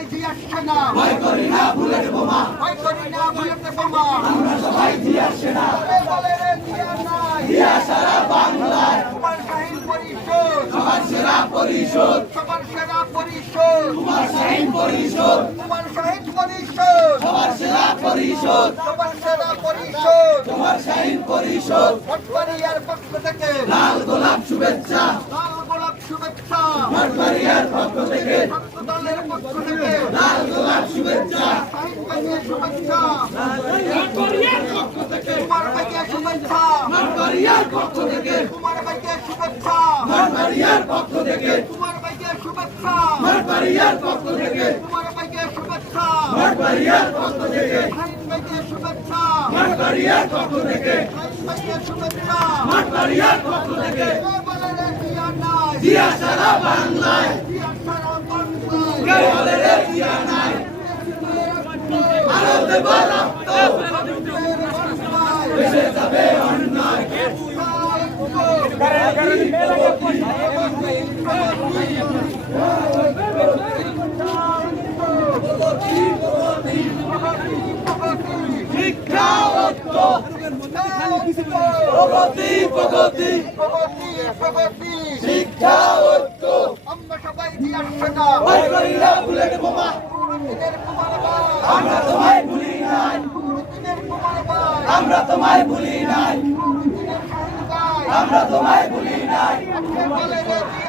সবাই জিয়ার সেনা, ভয় করি না বুলেট বোমা, ভয় করি না বুলেট বোমা। আমরা সবাই জিয়ার সেনা, বলে রে জিয়া নাই, জিয়া সারা বাংলায় তোমার শাহীন পরিষদ, সবার সেরা পরিষদ, সবার সেরা পরিষদ, তোমার শাহীন পরিষদ, তোমার শাহীন পরিষদ, সবার সেরা পরিষদ, সবার সেরা পরিষদ। তোমার শাহীন পরিষদ। মঠবাড়িয়ার পক্ষ থেকে লাল গোলাপ শুভেচ্ছা, লাল গোলাপ শুভেচ্ছা, মঠবাড়িয়ার পক্ষ থেকে ছাত্র দলের পক্ষ থেকে লাল গোলাপ শুভেচ্ছা, শাহীন ভাইকে শুভেচ্ছা, মঠবাড়িয়ার পক্ষ থেকে কুমার ভাইকে শুভেচ্ছা, মঠবাড়িয়ার পক্ষ থেকে কুমার ভাইকে শুভেচ্ছা, মঠবাড়িয়ার পক্ষ থেকে কুমার ভাইকে শুভেচ্ছা, মঠবাড়িয়ার পক্ষ থেকে কুমার ভাইকে শুভেচ্ছা, মঠবাড়িয়ার পক্ষ থেকে শাহীন ভাইকে শুভেচ্ছা, মঠবাড়িয়ার পক্ষ থেকে শাহীন ভাইকে শুভেচ্ছা। মঠবাড়িয়ার পক্ষ থেকে বলে রে জিয়া নাই, জিয়া সারা বাংলায় জিয়া সারা বাংলায়, কে বলে রে জিয়া নাই, আরো দেব রক্ত, দেশে যাবে অন্যায়, শিক্ষা ঐক্য, প্রগতি প্রগতি, শিক্ষা ঐক্য, আমরা সবাই জিয়ার সেনা, ভয় করি না বুলেট বোমা, দিনের কুমার ভাই, আমরা তোমায় ভুলি নাই, দিনের কুমার ভাই, আমরা তোমায় ভুলি নাই, দিনের শাহীন ভাই, আমরা তোমায় ভুলি নাই। বলে রে জিয়া